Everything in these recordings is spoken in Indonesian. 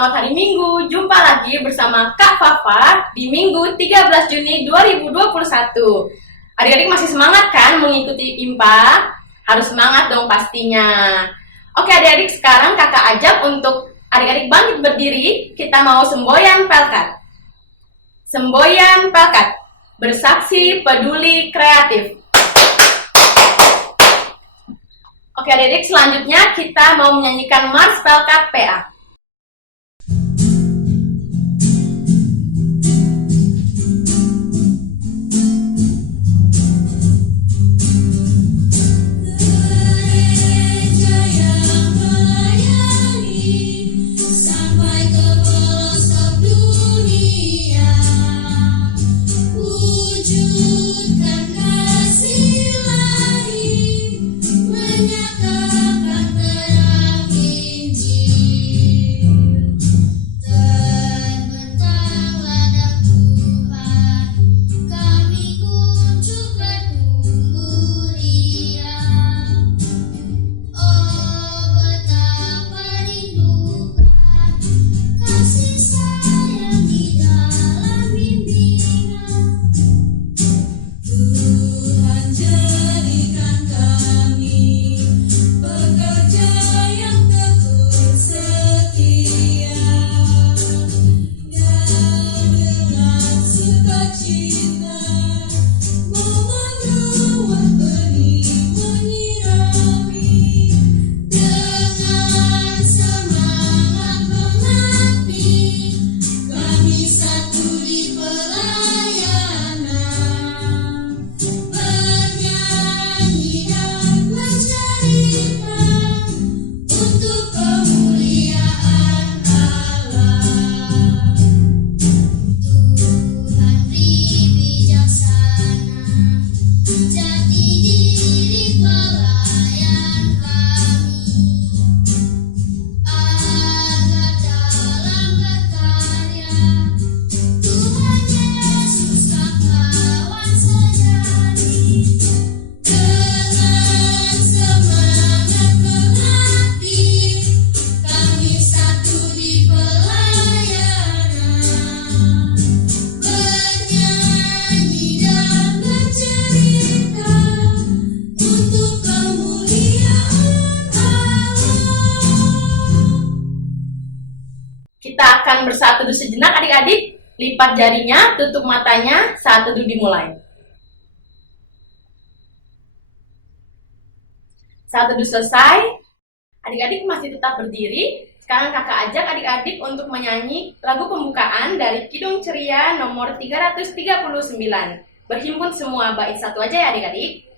selamat hari Minggu. Jumpa lagi bersama Kak Fafa di Minggu 13 Juni 2021. Adik-adik masih semangat kan mengikuti IMPA? Harus semangat dong pastinya. Oke adik-adik, sekarang kakak ajak untuk adik-adik bangkit berdiri. Kita mau semboyan pelkat. Semboyan pelkat. Bersaksi peduli kreatif. Oke adik-adik, selanjutnya kita mau menyanyikan Mars Pelkat PA. Kita akan bersatu teduh sejenak adik-adik. Lipat jarinya, tutup matanya, saat teduh dimulai. Saat teduh selesai, adik-adik masih tetap berdiri. Sekarang kakak ajak adik-adik untuk menyanyi lagu pembukaan dari Kidung Ceria nomor 339. Berhimpun semua, bait satu aja ya adik-adik.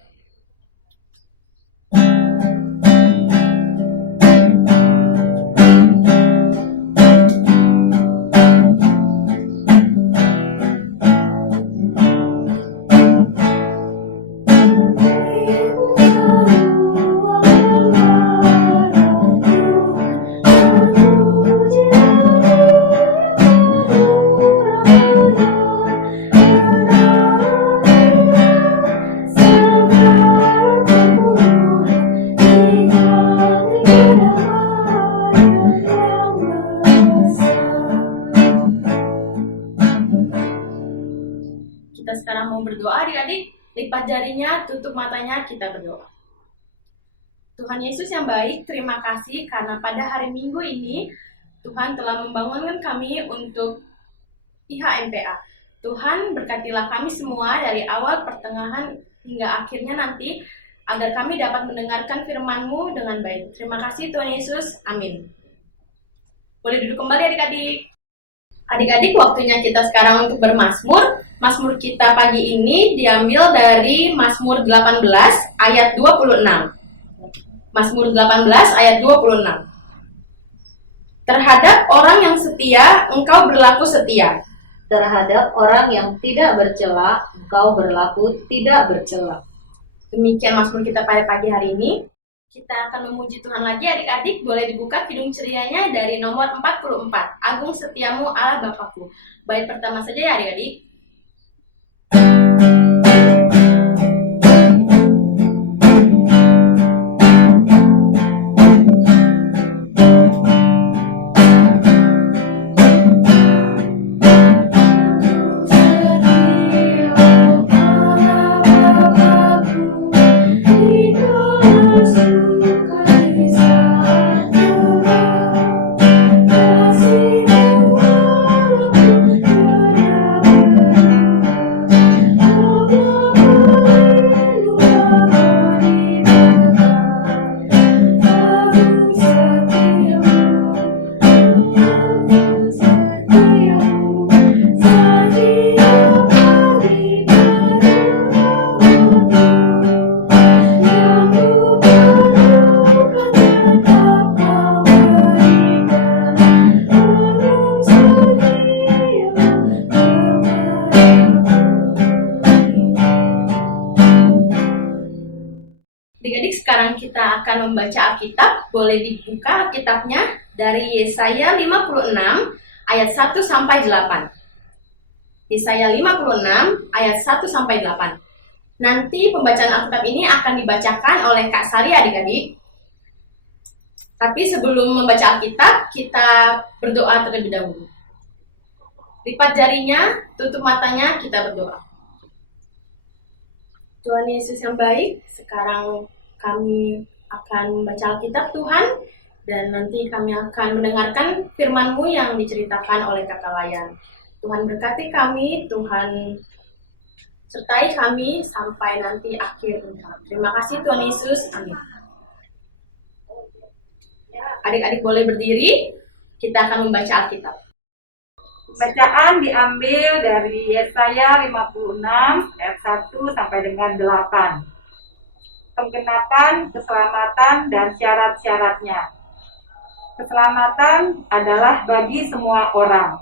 Kita sekarang mau berdoa adik-adik. Lipat jarinya, tutup matanya, kita berdoa. Tuhan Yesus yang baik, terima kasih karena pada hari Minggu ini Tuhan telah membangunkan kami untuk IHMPA. Tuhan berkatilah kami semua dari awal, pertengahan, hingga akhirnya nanti, agar kami dapat mendengarkan firman-Mu dengan baik. Terima kasih Tuhan Yesus, amin. Boleh duduk kembali adik-adik. Adik-adik, waktunya kita sekarang untuk bermazmur. Mazmur kita pagi ini diambil dari Mazmur 18 ayat 26. Mazmur 18 ayat 26. Terhadap orang yang setia, engkau berlaku setia. Terhadap orang yang tidak bercela, engkau berlaku tidak bercela. Demikian Mazmur kita pada pagi hari ini. Kita akan memuji Tuhan lagi adik-adik. Boleh dibuka kidung cerianya dari nomor 44. Agung setiamu Allah Bapakku. Bait pertama saja ya adik-adik. akan membaca Alkitab, boleh dibuka Alkitabnya dari Yesaya 56 ayat 1 sampai 8. Yesaya 56 ayat 1 sampai 8. Nanti pembacaan Alkitab ini akan dibacakan oleh Kak Sari adik-adik. Tapi sebelum membaca Alkitab, kita berdoa terlebih dahulu. Lipat jarinya, tutup matanya, kita berdoa. Tuhan Yesus yang baik, sekarang kami akan membaca Alkitab Tuhan, dan nanti kami akan mendengarkan firman-Mu yang diceritakan oleh Kakak Layan. Tuhan berkati kami, Tuhan sertai kami sampai nanti akhir. Terima kasih Tuhan Yesus, amin. Adik-adik boleh berdiri, kita akan membaca Alkitab. Bacaan diambil dari Yesaya 56 ayat 1 sampai dengan 8. Penggenapan keselamatan dan syarat-syaratnya. Keselamatan adalah bagi semua orang.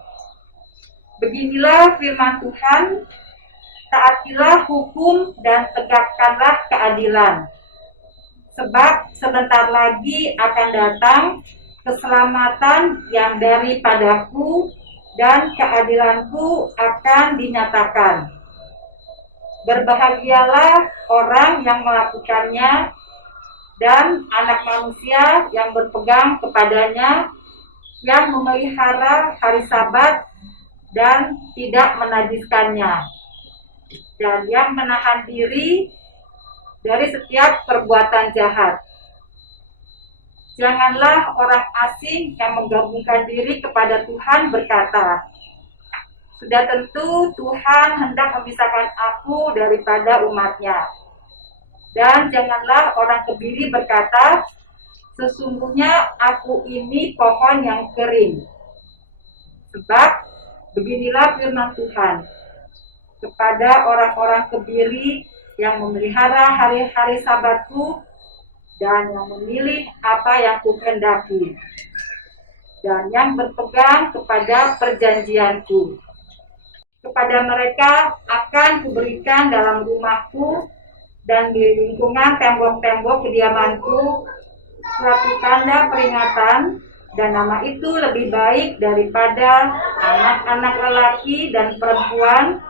Beginilah firman Tuhan, taatilah hukum dan tegakkanlah keadilan. Sebab sebentar lagi akan datang keselamatan yang daripadaku, dan keadilanku akan dinyatakan. Berbahagialah orang yang melakukannya, dan anak manusia yang berpegang kepadanya, yang memelihara hari Sabat dan tidak menajiskannya, dan yang menahan diri dari setiap perbuatan jahat. Janganlah orang asing yang menggabungkan diri kepada Tuhan berkata, sudah tentu Tuhan hendak memisahkan aku daripada umatnya. Dan janganlah orang kebiri berkata, sesungguhnya aku ini pohon yang kering. Sebab beginilah firman Tuhan, kepada orang-orang kebiri yang memelihara hari-hari Sabatku, dan yang memilih apa yang kukehendaki, dan yang berpegang kepada perjanjianku. Kepada mereka akan kuberikan dalam rumahku dan di lingkungan tembok-tembok kediamanku suatu tanda peringatan, dan nama itu lebih baik daripada anak-anak lelaki dan perempuan,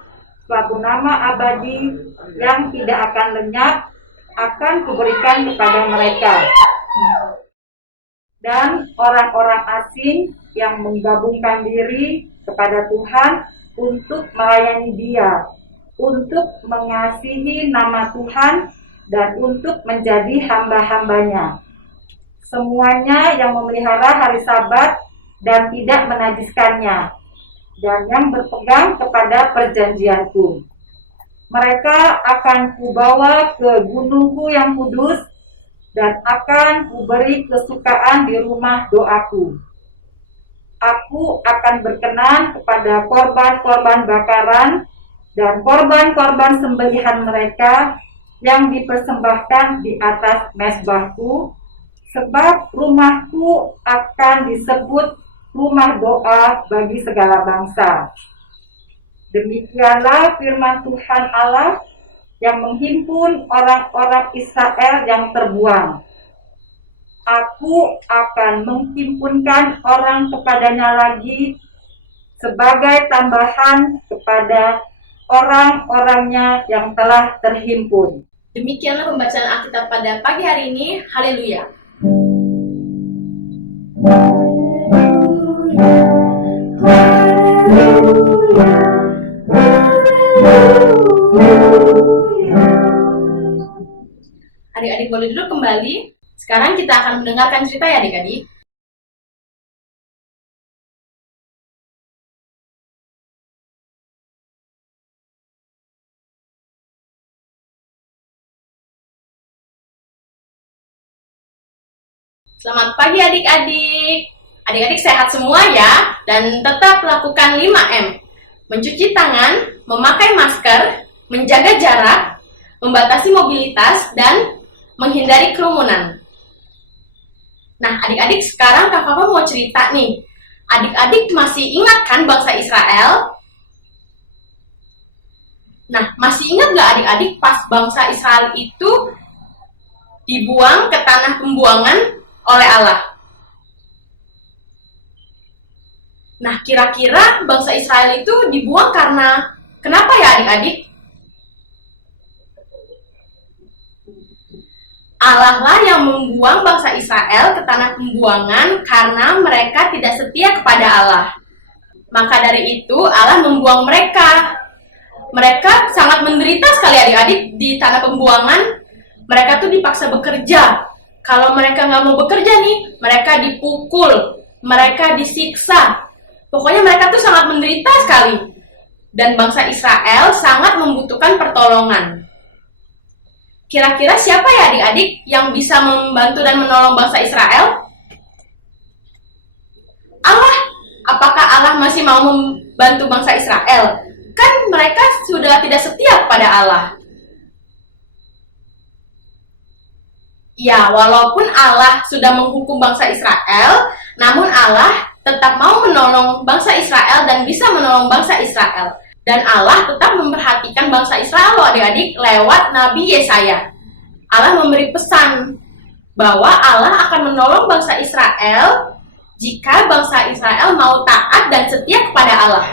suatu nama abadi yang tidak akan lenyap, akan kuberikan kepada mereka. Dan orang-orang asing yang menggabungkan diri kepada Tuhan untuk melayani Dia, untuk mengasihi nama Tuhan, dan untuk menjadi hamba-hambanya. Semuanya yang memelihara hari Sabat dan tidak menajiskannya, dan yang berpegang kepada perjanjianku. Mereka akan kubawa ke gunungku yang kudus, dan akan kuberi kesukaan di rumah doaku. Aku akan berkenan kepada korban-korban bakaran dan korban-korban sembelihan mereka yang dipersembahkan di atas mezbahku, sebab rumahku akan disebut rumah doa bagi segala bangsa. Demikianlah firman Tuhan Allah yang menghimpun orang-orang Israel yang terbuang. Aku akan menghimpunkan orang kepadanya lagi sebagai tambahan kepada orang-orangnya yang telah terhimpun. Demikianlah pembacaan Alkitab pada pagi hari ini. Haleluya. Adik-adik boleh duduk kembali. Sekarang kita akan mendengarkan cerita ya adik-adik. Selamat pagi adik-adik. Adik-adik sehat semua ya, dan tetap lakukan 5M. Mencuci tangan, memakai masker, menjaga jarak, membatasi mobilitas, dan menghindari kerumunan. Nah, adik-adik sekarang kakak mau cerita nih. Adik-adik masih ingat kan bangsa Israel? Nah, masih ingat nggak adik-adik pas bangsa Israel itu dibuang ke tanah pembuangan oleh Allah. Nah, kira-kira bangsa Israel itu dibuang karena kenapa ya adik-adik? Allah lah yang membuang bangsa Israel ke tanah pembuangan karena mereka tidak setia kepada Allah. Maka dari itu Allah membuang mereka. Mereka sangat menderita sekali adik-adik di tanah pembuangan. Mereka tuh dipaksa bekerja. Kalau mereka nggak mau bekerja nih, mereka dipukul, mereka disiksa. Pokoknya mereka tuh sangat menderita sekali. Dan bangsa Israel sangat membutuhkan pertolongan. Kira-kira siapa ya adik-adik yang bisa membantu dan menolong bangsa Israel? Allah. Apakah Allah masih mau membantu bangsa Israel? Kan mereka sudah tidak setia kepada Allah. Ya, walaupun Allah sudah menghukum bangsa Israel, namun Allah tetap mau menolong bangsa Israel dan bisa menolong bangsa Israel. Dan Allah tetap memperhatikan bangsa Israel loh adik-adik lewat Nabi Yesaya. Allah memberi pesan bahwa Allah akan menolong bangsa Israel jika bangsa Israel mau taat dan setia kepada Allah.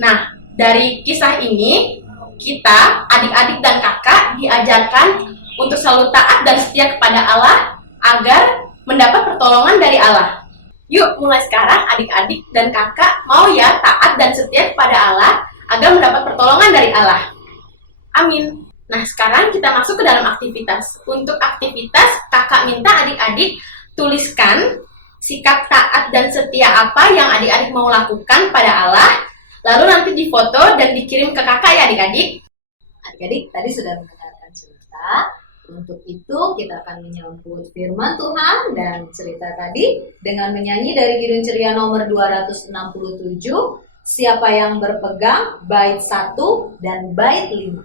Nah, dari kisah ini, kita, adik-adik dan kakak, diajarkan untuk selalu taat dan setia kepada Allah agar mendapat pertolongan dari Allah. Yuk, mulai sekarang adik-adik dan kakak mau ya taat dan setia kepada Allah agar mendapat pertolongan dari Allah. Amin. Nah, sekarang kita masuk ke dalam aktivitas. Untuk aktivitas, kakak minta adik-adik tuliskan sikap taat dan setia apa yang adik-adik mau lakukan pada Allah, lalu nanti difoto dan dikirim ke kakak ya adik-adik. Adik-adik tadi sudah mendengarkan cerita. Untuk itu kita akan menyambut firman Tuhan dan cerita tadi dengan menyanyi dari Kidung Ceria nomor 267, Siapa yang berpegang, bait 1 dan bait 5.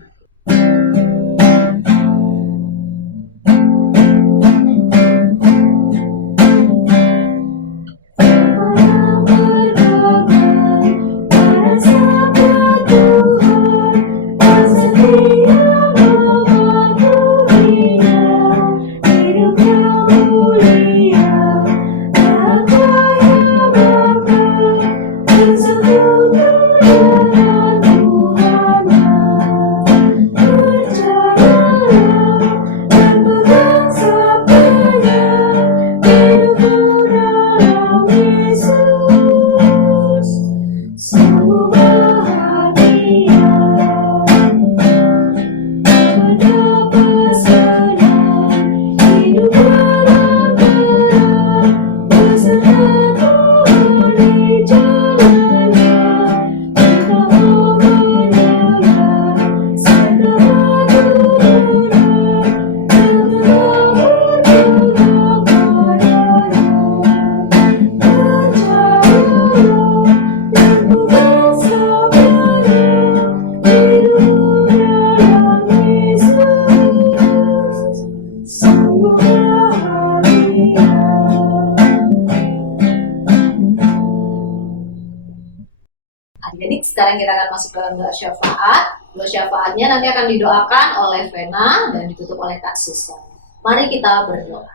Adik-adik, sekarang kita akan masuk ke dalam doa syafaat. Doa syafaatnya nanti akan didoakan oleh Vena dan ditutup oleh Kak Susan. Mari kita berdoa.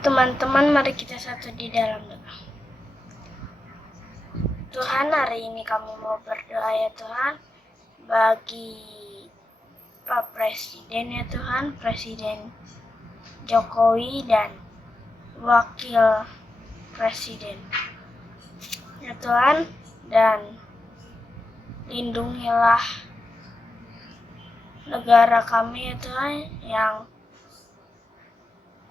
Teman-teman, mari kita satu di dalam doa. Tuhan, hari ini kami mau berdoa ya Tuhan, bagi Pak Presiden ya Tuhan, Presiden Jokowi dan Wakil Presiden. Ya Tuhan, dan lindungilah negara kami ya Tuhan, yang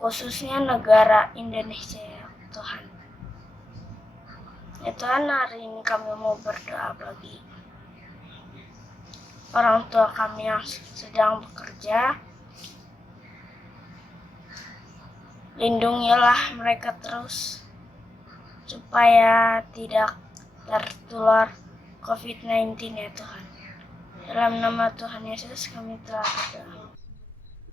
khususnya negara Indonesia ya Tuhan. Ya Tuhan, hari ini kami mau berdoa bagi orang tua kami yang sedang bekerja. Lindungilah mereka terus supaya tidak tertular COVID-19 ya Tuhan. Dalam nama Tuhan Yesus kami telah berdoa.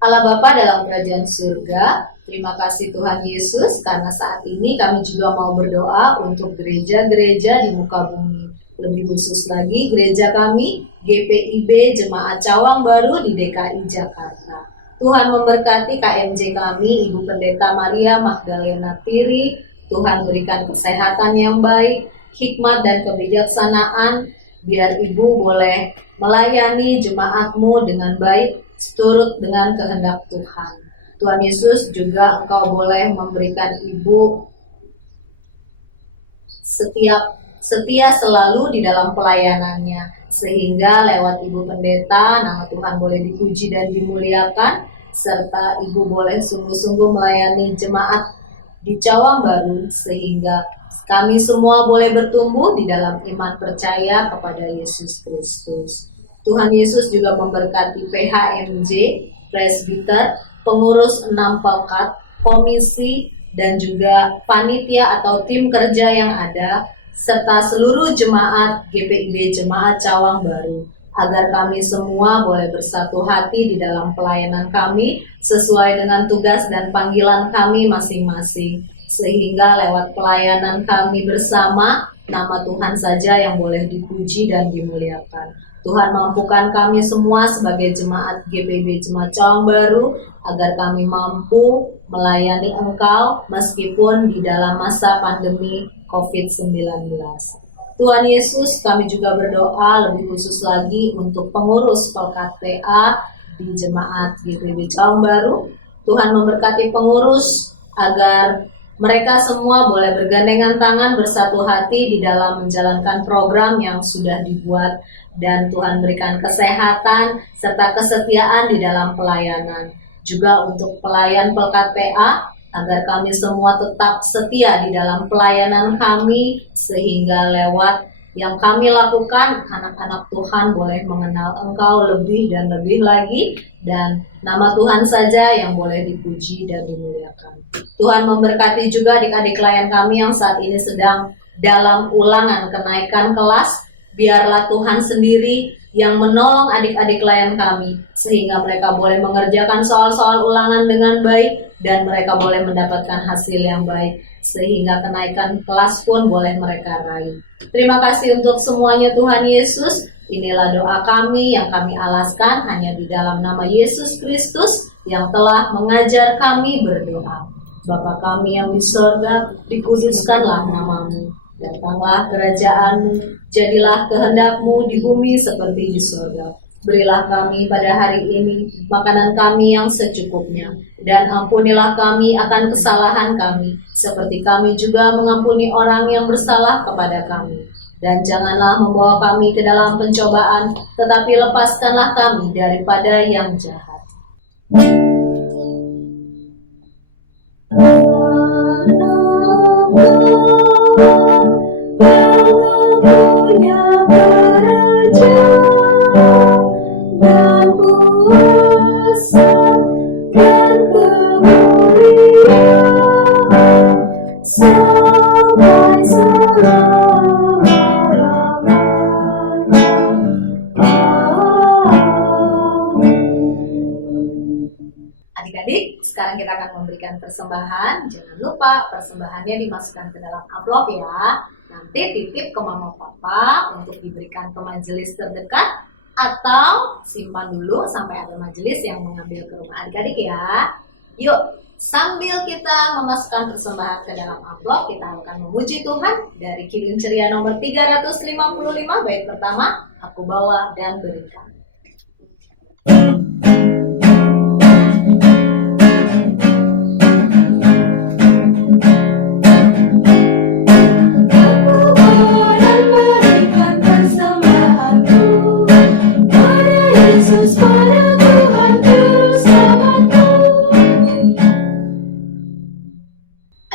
Allah Bapa dalam kerajaan surga, terima kasih Tuhan Yesus karena saat ini kami juga mau berdoa untuk gereja-gereja di muka bumi. Lebih khusus lagi, gereja kami, GPIB Jemaat Cawang Baru di DKI Jakarta. Tuhan memberkati KMJ kami, Ibu Pendeta Maria Magdalena Tiri. Tuhan berikan kesehatan yang baik, hikmat dan kebijaksanaan, biar Ibu boleh melayani jemaatmu dengan baik, seturut dengan kehendak Tuhan. Tuhan Yesus juga Engkau boleh memberikan Ibu setia selalu di dalam pelayanannya, sehingga lewat Ibu Pendeta nama Tuhan boleh dipuji dan dimuliakan, serta Ibu boleh sungguh-sungguh melayani jemaat di Cawang Baru, sehingga kami semua boleh bertumbuh di dalam iman percaya kepada Yesus Kristus. Tuhan Yesus juga memberkati PHMJ, presbiter, pengurus 6 pekat, komisi, dan juga panitia atau tim kerja yang ada, serta seluruh jemaat GPIB Jemaat Cawang Baru, agar kami semua boleh bersatu hati di dalam pelayanan kami sesuai dengan tugas dan panggilan kami masing-masing, sehingga lewat pelayanan kami bersama, nama Tuhan saja yang boleh dipuji dan dimuliakan. Tuhan mampukan kami semua sebagai jemaat GPIB Jemaat Cawang Baru agar kami mampu melayani Engkau meskipun di dalam masa pandemi COVID-19. Tuhan Yesus, kami juga berdoa lebih khusus lagi untuk pengurus Pelkat PA di Jemaat GPIB Cawang Baru. Tuhan memberkati pengurus agar mereka semua boleh bergandengan tangan, bersatu hati di dalam menjalankan program yang sudah dibuat, dan Tuhan berikan kesehatan serta kesetiaan di dalam pelayanan. Juga untuk pelayan Pelkat PA, agar kami semua tetap setia di dalam pelayanan kami, sehingga lewat yang kami lakukan, anak-anak Tuhan boleh mengenal Engkau lebih dan lebih lagi, dan nama Tuhan saja yang boleh dipuji dan dimuliakan. Tuhan memberkati juga adik-adik klien kami yang saat ini sedang dalam ulangan kenaikan kelas. Biarlah Tuhan sendiri yang menolong adik-adik klien kami, sehingga mereka boleh mengerjakan soal-soal ulangan dengan baik, dan mereka boleh mendapatkan hasil yang baik, sehingga kenaikan kelas pun boleh mereka raih. Terima kasih untuk semuanya Tuhan Yesus. Inilah doa kami yang kami alaskan hanya di dalam nama Yesus Kristus yang telah mengajar kami berdoa. Bapa kami yang di surga, dikuduskanlah namamu. Datanglah kerajaan-Mu, jadilah kehendak-Mu di bumi seperti di surga. Berilah kami pada hari ini makanan kami yang secukupnya, dan ampunilah kami akan kesalahan kami, seperti kami juga mengampuni orang yang bersalah kepada kami. Dan janganlah membawa kami ke dalam pencobaan, tetapi lepaskanlah kami daripada yang jahat. Punya kerajaan dan kuasa dan kemuliaan sampai selama-lamanya. Adik-adik, sekarang kita akan memberikan persembahan. Jangan lupa persembahannya dimasukkan ke dalam amplop ya. Nanti titip ke mama papa untuk diberikan ke majelis terdekat, atau simpan dulu sampai ada majelis yang mengambil ke rumah adik-adik ya. Yuk, sambil kita memasukkan persembahan ke dalam amplop, kita akan memuji Tuhan dari Kidung Ceria nomor 355, bait pertama, Aku Bawa dan Berikan.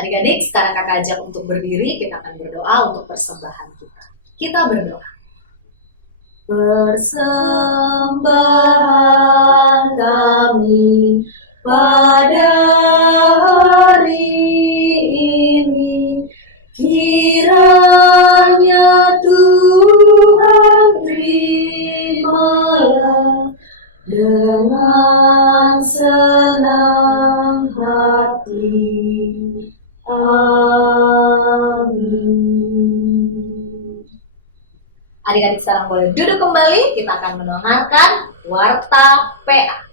Adik-adik, sekarang kakak ajak untuk berdiri, kita akan berdoa untuk persembahan kita. Kita berdoa. Persembahan kami pada hari ini, kiranya Tuhan terimalah dengan senang hati. Amin. Adik-adik sekarang boleh duduk kembali, kita akan mendengarkan Warta PA.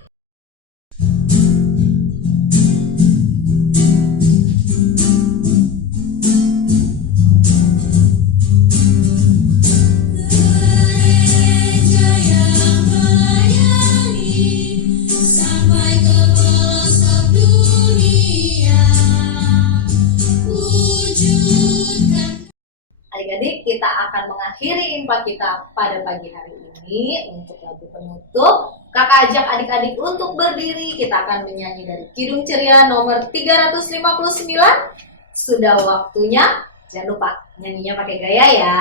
Adik-adik, kita akan mengakhiri infak kita pada pagi hari ini. Untuk lagu penutup, kakak ajak adik-adik untuk berdiri. Kita akan menyanyi dari Kidung Ceria nomor 359. Sudah waktunya, jangan lupa nyanyinya pakai gaya ya.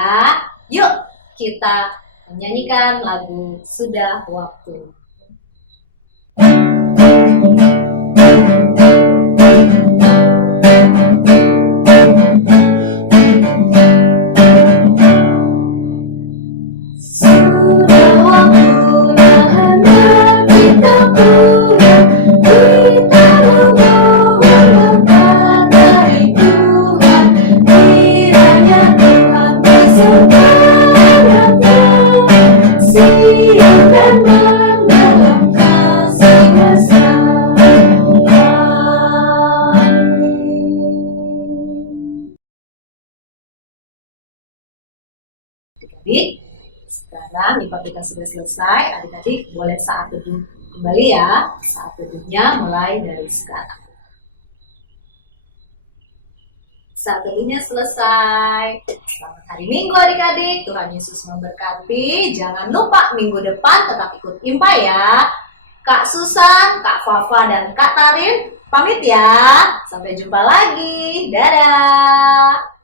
Yuk, kita menyanyikan lagu Sudah Waktu. Adik-adik, sekarang infak kita sudah selesai. Adik-adik boleh saat teduh kembali ya. Saat teduhnya mulai dari sekarang. Saat teduhnya selesai. Selamat hari Minggu adik-adik. Tuhan Yesus memberkati. Jangan lupa minggu depan tetap ikut IMPA ya. Kak Susan, Kak Fafa, dan Kak Tarin pamit ya. Sampai jumpa lagi. Dadah.